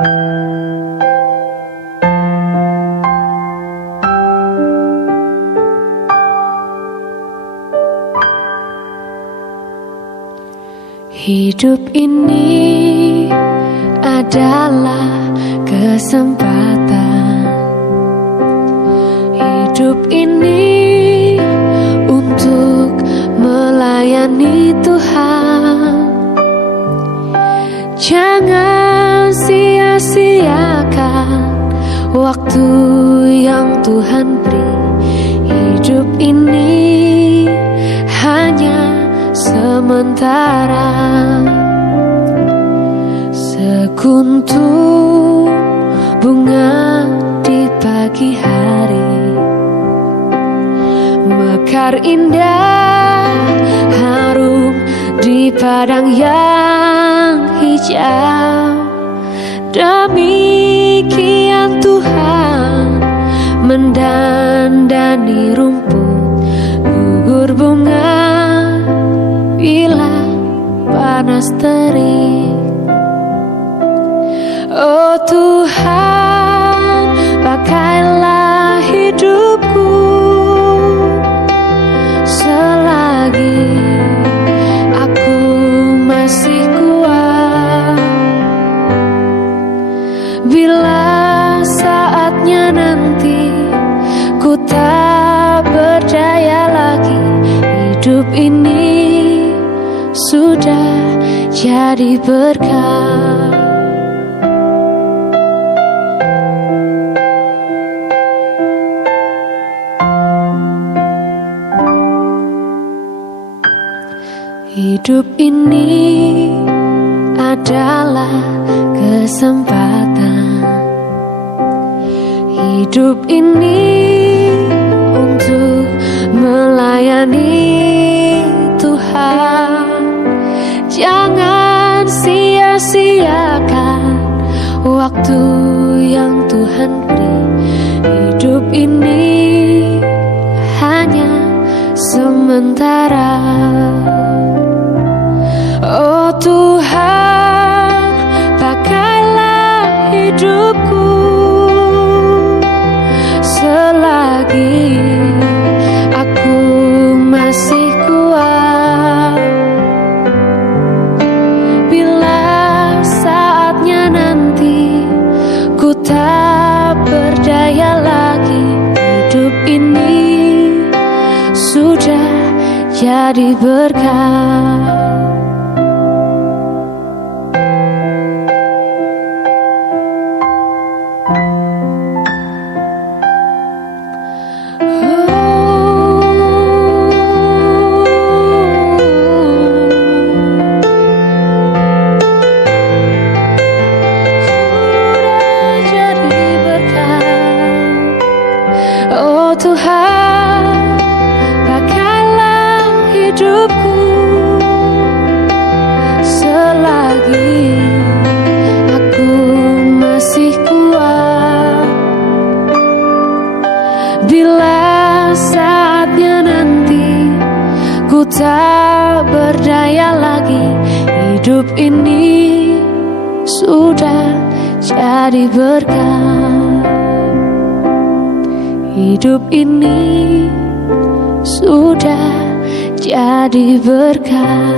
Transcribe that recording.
Hidup ini adalah kesempatan. Hidup ini untuk melayani Tuhan. Jangan sia-siakan waktu yang Tuhan beri. Hidup ini hanya sementara. Sekuntum bunga di pagi hari, mekar indah harum di padang yang hijau. Demikian Tuhan mendandani rumput, gugur bunga bila panas terik. Oh Tuhan, pakailah hidupku selagi aku masih kuat. Bila saatnya nanti ku tak berdaya lagi, hidup ini sudah jadi berkah. Hidup ini adalah kesempatan. Hidup ini untuk melayani Tuhan. Jangan sia-siakan waktu yang Tuhan beri. Hidup ini hanya sementara. Oh Tuhan, pakailah hidupku selagi aku masih kuat. Bila saatnya nanti ku tak berdaya lagi, hidup ini sudah jadi berkah. Oh Tuhan, pakailah hidupku selagi aku masih kuat. Bila saatnya nanti ku tak berdaya lagi, hidup ini sudah jadi berkah. Hidup ini sudah jadi berkah.